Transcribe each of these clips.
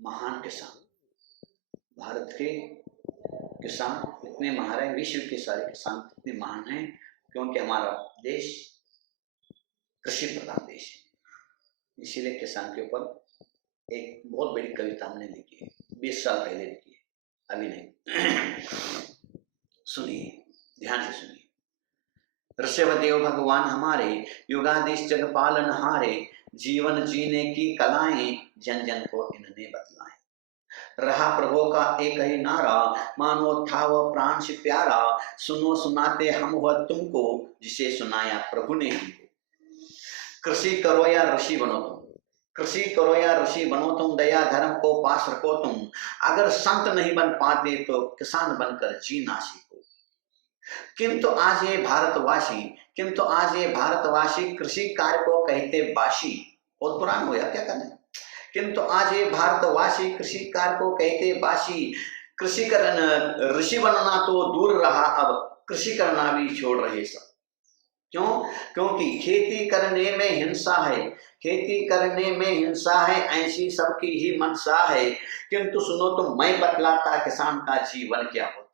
महान किसान, भारत के किसान इतने महान हैं, विश्व के सारे किसान इतने महान हैं क्योंकि हमारा देश कृषि प्रधान देश है। इसीलिए किसान के ऊपर एक बहुत बड़ी कविता हमने लिखी है, 20 साल पहले लिखी है, अभी नहीं। सुनिए, ध्यान से सुनिए। ऋषभदेव भगवान हमारे, युगाधीश जग पालन हारे, जीवन जीने की कलाएं जन जन को इन्होंने बतलाएं। रहा प्रभु का एक ही नारा, मानो था वह प्राण से प्यारा, सुनो सुनाते हम वह तुमको, जिसे सुनाया प्रभु ने हमको। कृषि करो या ऋषि बनो तुम, कृषि करो या ऋषि बनो तुम, दया धर्म को पास रखो तुम, अगर संत नहीं बन पाते तो किसान बनकर जीना सीखो। किंतु आज ये भारतवासी कृषि कार्य को कहते बाशी, बहुत पुराना हो गया, क्या करना है। किंतु आज ये भारतवासी कृषि कार्य को कहते बाशी, कृषि करना ऋषि बनना तो दूर रहा, अब कृषि करना भी छोड़ रहे सब। क्यों? क्योंकि खेती करने में हिंसा है, खेती करने में हिंसा है, ऐसी सबकी ही मनसा है। किंतु सुनो तो मैं बतलाता किसान का जीवन क्या होता।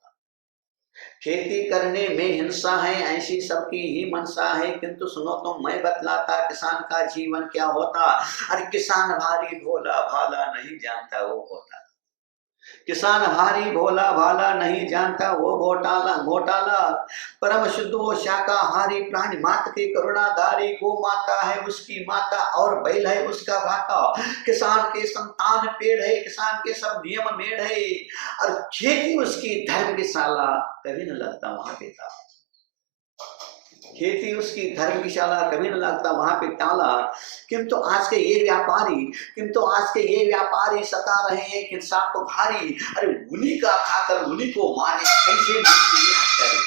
खेती करने में हिंसा है, ऐसी सबकी ही मनसा है, किंतु सुनो तो मैं बतलाता किसान का जीवन क्या होता। अरे किसान भारी भोला भाला नहीं जानता वो घोटाला, किसान भारी भोला भाला नहीं जानता वो घोटाला। परम शुद्ध वो शाकाहारी प्राणी, मात की करुणाधारी, गो माता है उसकी माता और बैल है उसका भाता। किसान के संतान पेड़ है, किसान के सब नियम मेड़ है, और खेती उसकी धर्मशाला, कभी न लगता वहां पे ताला। खेती उसकी धर्मशाला, कभी न लगता वहां पे ताला। किंतु आज के ये व्यापारी सता रहे हैं किसान को भारी। अरे उन्हीं का खाकर उन्हीं को मारे कैसे हत्यारे,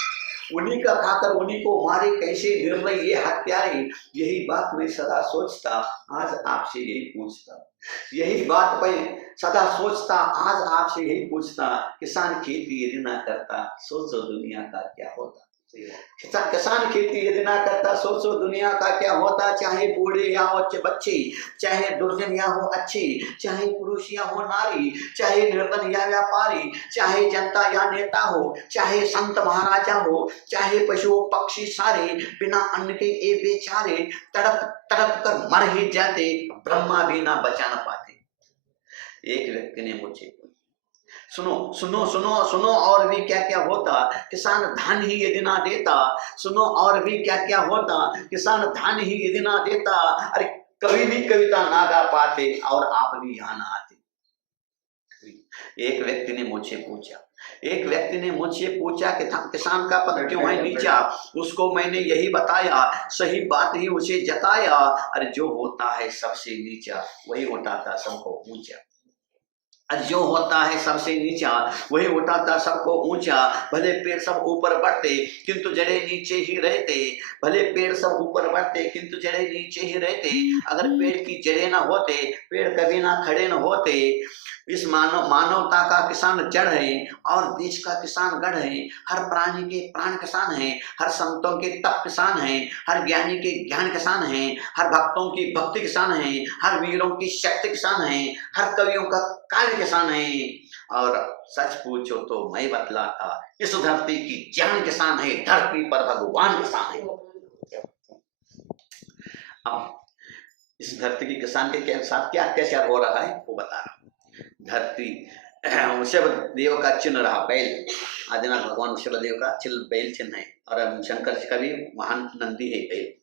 उन्हीं का खाकर उन्हीं को मारे कैसे निर्णय ये हत्यारे। यही बात मैं सदा सोचता, आज आपसे यही पूछता, यही बात मैं सदा सोचता, आज आपसे यही पूछता। किसान खेती यदि ना करता, सोचो दुनिया का क्या होता। किसान खेती यदि ना करता, सोचो दुनिया का क्या होता। चाहे बूढ़े या हो बच्चे, चाहे दुर्जन या हो अच्छे, चाहे पुरुष या हो नारी, चाहे निर्धन या व्यापारी, चाहे जनता या नेता हो, चाहे संत महाराजा हो, चाहे पशु पक्षी सारे, बिना अन्न के ये बेचारे तड़प तड़प कर मर ही जाते, ब्रह्मा भी ना बचा न पाते। एक व्यक्ति ने मुझे सुनो सुनो सुनो सुनो और भी क्या क्या होता, किसान धान ही यदि ना देता। सुनो और भी क्या क्या होता, किसान धान ही यदि ना देता। अरे कभी भी कविता ना गा पाते और आप भी यहाँ ना आते। एक व्यक्ति ने मुझसे पूछा कि किसान का पद क्यों है नीचा। उसको मैंने यही बताया, सही बात ही उसे जताया। अरे जो होता है सबसे नीचा, वही उठाता सबको ऊंचा। जो होता है सबसे नीचा, वही उठाता सबको ऊंचा। भले पेड़ सब ऊपर बढ़ते किंतु जड़े नीचे ही रहते, भले पेड़ सब ऊपर बढ़ते किंतु जड़े नीचे ही रहते। अगर पेड़ की जड़ें ना होते, पेड़ कभी ना खड़े न होते। इस मानवता का किसान जड़ है और देश का किसान गढ़ है। हर प्राणी के प्राण किसान है, हर संतों के तप किसान है, हर ज्ञानी के ज्ञान किसान है, हर भक्तों की भक्ति किसान है, हर वीरों की शक्ति किसान है, हर कवियों का कार्य किसान है। और सच पूछो तो मैं बतलाता, इस धरती की जान किसान है, धरती पर भगवान किसान है। अब इस धरती की किसान के साथ क्या अत्याचार हो रहा है वो बता रहा हूं। धरती ऋषभदेव का चिन्ह रहा बैल, आदिनाथ भगवान ऋषभदेव का बैल चिन्ह है, और शंकर जी का भी महान नंदी है बैल।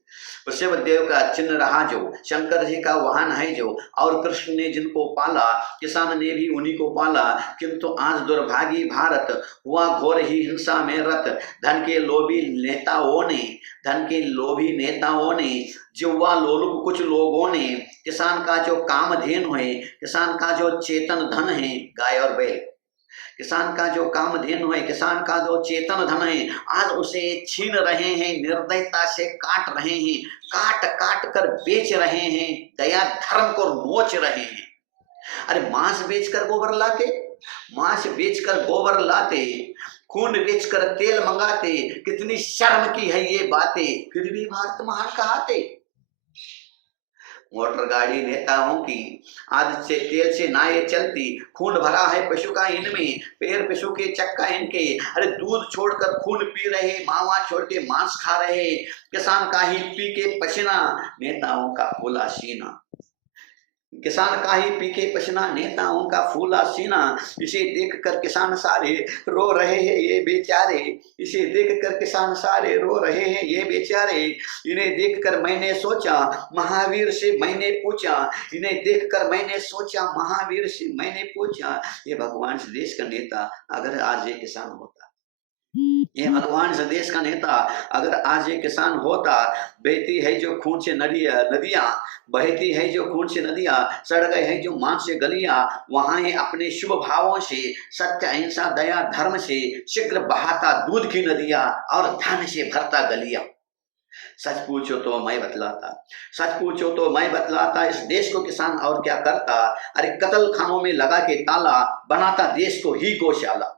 ऋषभदेव का चिन्ह रहा जो, शंकर जी का वाहन है जो, और कृष्ण ने जिनको पाला, किसान ने भी उन्हीं को पाला। किंतु आज दुर्भागी भारत हुआ घोर ही हिंसा में रत। धन के लोभी नेताओं ने जुआ लोलुप कुछ लोगों ने, किसान का जो कामधेनु है, किसान का जो चेतन धन है, गाय और बैल, किसान का जो कामधेनु है, किसान का जो चेतन धन है, आज उसे छीन रहे हैं, निर्दयता से काट रहे हैं, काट काट कर बेच रहे हैं, दया धर्म को नोच रहे हैं। अरे मांस बेचकर गोबर लाते, खून बेचकर तेल मंगाते, कितनी शर्म की है ये बातें, फिर भी भारत महान कहाते। मोटर गाड़ी नेताओं की आज से तेल से ना ये चलती, खून भरा है पशु का इनमें, पैर पशु के चक्का इनके। अरे दूध छोड़कर खून पी रहे, मावा छोड़ के मांस खा रहे, किसान का ही पी के पसीना, नेताओं का फूला सीना। किसान का ही पी के पसीना, नेताओं का फूला सीना। इसे देखकर किसान सारे रो रहे हैं ये बेचारे, इसे देखकर किसान सारे रो रहे हैं ये बेचारे। इन्हें देखकर मैंने सोचा, महावीर से मैंने पूछा, इन्हें देखकर मैंने सोचा, महावीर से मैंने पूछा, ये भगवान से देश का नेता अगर आज ये किसान होता, ये भगवान से देश का नेता अगर आज ये किसान होता। बहती है जो खून से नदियां, बहती है जो खून से नदियां, सड़ गए हैं जो मांस से गलियां, वहां ये अपने शुभ भावों से, सत्य अहिंसा दया धर्म से शीघ्र बहाता दूध की नदियां और धन से भरता गलियां। सच पूछो तो मैं बतलाता, सच पूछो तो मैं बतलाता, इस देश को किसान और क्या करता। अरे कत्ल खानों में लगा के ताला, बनाता देश को ही गौशाला।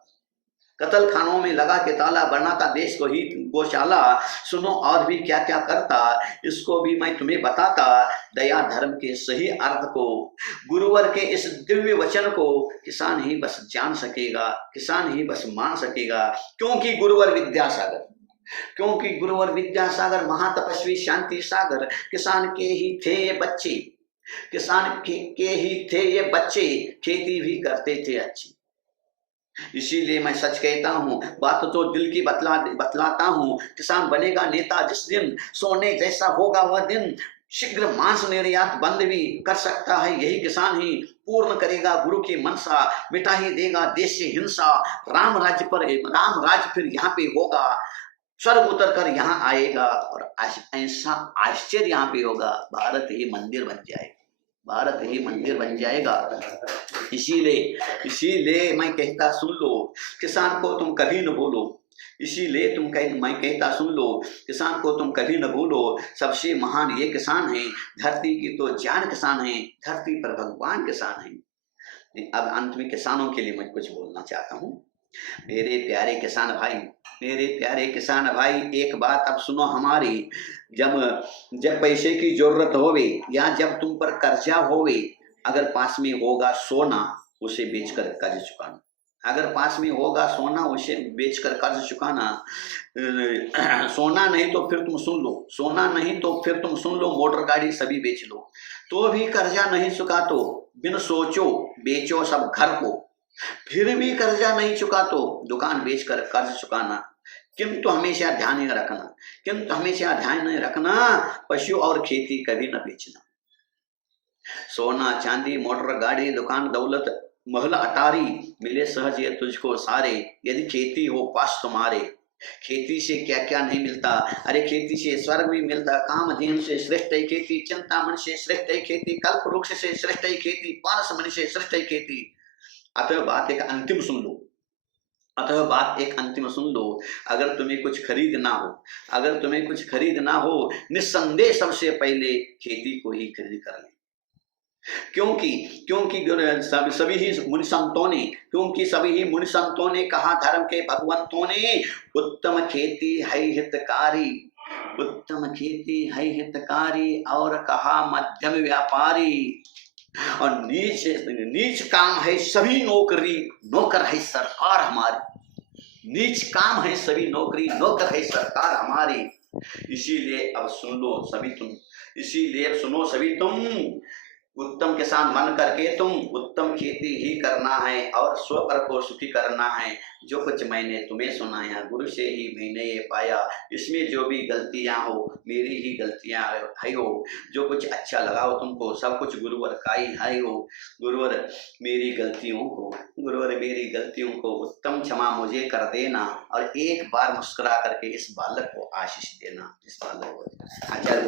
कत्ल खानों में लगा के ताला, बनाता देश को ही गौशाला। सुनो और भी क्या क्या करता, इसको भी मैं तुम्हें बताता। दया धर्म के सही अर्थ को, गुरुवर के इस दिव्य वचन को किसान ही बस जान सकेगा, किसान ही बस मान सकेगा। क्योंकि गुरुवर विद्यासागर, क्योंकि गुरुवर विद्यासागर महातपस्वी शांति सागर, किसान के ही थे ये बच्चे, किसान के ही थे ये बच्चे, खेती भी करते थे अच्छी। इसीलिए मैं सच कहता हूँ, बात तो दिल की बतलाता हूँ। किसान बनेगा नेता जिस दिन, सोने जैसा होगा वह दिन। शीघ्र मांस निर्यात बंद भी कर सकता है यही किसान ही, पूर्ण करेगा गुरु की मनसा, मिटा ही देगा देश से हिंसा। राम राज्य फिर यहाँ पे होगा, स्वर्ग उतर कर यहाँ आएगा और ऐसा आश्चर्य यहाँ पे होगा, भारत ही मंदिर बन जाएगा, भारत ही मंदिर बन जाएगा। इसीलिए मैं कहता सुन लो, किसान को तुम कभी न भूलो। इसीलिए मैं कहता सुन लो, किसान को तुम कभी न भूलो। सबसे महान ये किसान है, धरती की तो जान किसान है, धरती पर भगवान किसान है। अब अंत में किसानों के लिए मैं कुछ बोलना चाहता हूँ। मेरे प्यारे किसान भाई, मेरे प्यारे किसान भाई, एक बात अब सुनो हमारी। जब पैसे की जरूरत होवे या जब तुम पर कर्जा होवे, अगर पास में होगा सोना उसे बेचकर कर्ज चुकाना, अगर पास में होगा सोना उसे बेचकर कर्ज चुकाना। सोना नहीं तो फिर तुम सुन लो, सोना नहीं तो फिर तुम सुन लो, मोटर गाड़ी सभी बेच लो, तो भी कर्जा नहीं चुका तो बिन सोचो बेचो सब घर को, फिर भी कर्जा नहीं चुका तो दुकान बेचकर कर्ज चुकाना। किंतु हमेशा ध्यान रखना, किंतु हमेशा ध्यान रखना, पशु और खेती कभी न बेचना। सोना चांदी मोटर गाड़ी दुकान दौलत महल अटारी, मिले सहज ये तुझको सारे, यदि खेती हो पास तुम्हारे। खेती से क्या क्या नहीं मिलता, अरे खेती से स्वर्ग भी मिलता, कामधेनु से श्रेष्ठ है खेती, चिंतामणि से श्रेष्ठ है खेती, कल्प वृक्ष से श्रेष्ठ है खेती, पारस मणि से श्रेष्ठ है खेती। अतः बात एक अंतिम सुन लो, अतः बात एक अंतिम सुन लो। अगर तुम्हें कुछ खरीदना हो, अगर तुम्हें कुछ खरीदना हो, निस्संदेह सबसे पहले खेती को ही खरीद कर ले। क्योंकि सभी ही मुनि संतों ने, क्योंकि सभी ही मुनि संतों ने कहा, धर्म के भगवंतों ने, उत्तम खेती है हितकारी, उत्तम खेती है हितकारी, और कहा मध्यम व्यापारी, और नीच काम है सभी नौकरी, नौकर है सरकार हमारी। नीच काम है सभी नौकरी, नौकर है सरकार हमारी। इसीलिए अब सुन लो सभी तुम, इसीलिए सुनो सभी तुम, उत्तम किसान मन करके तुम उत्तम खेती ही करना है और स्वपर को सुखी करना है। जो कुछ मैंने तुम्हें सुनाया गुरु से ही मैंने ये पाया, इसमें जो भी गलतियां हो मेरी ही गलतियां है हो, जो कुछ अच्छा लगा हो तुमको सब कुछ गुरुवर का ही है हो। गुरुवर मेरी गलतियों को उत्तम क्षमा मुझे कर देना, और एक बार मुस्कुरा करके इस बालक को आशीष देना, इस बालक को। आचार्य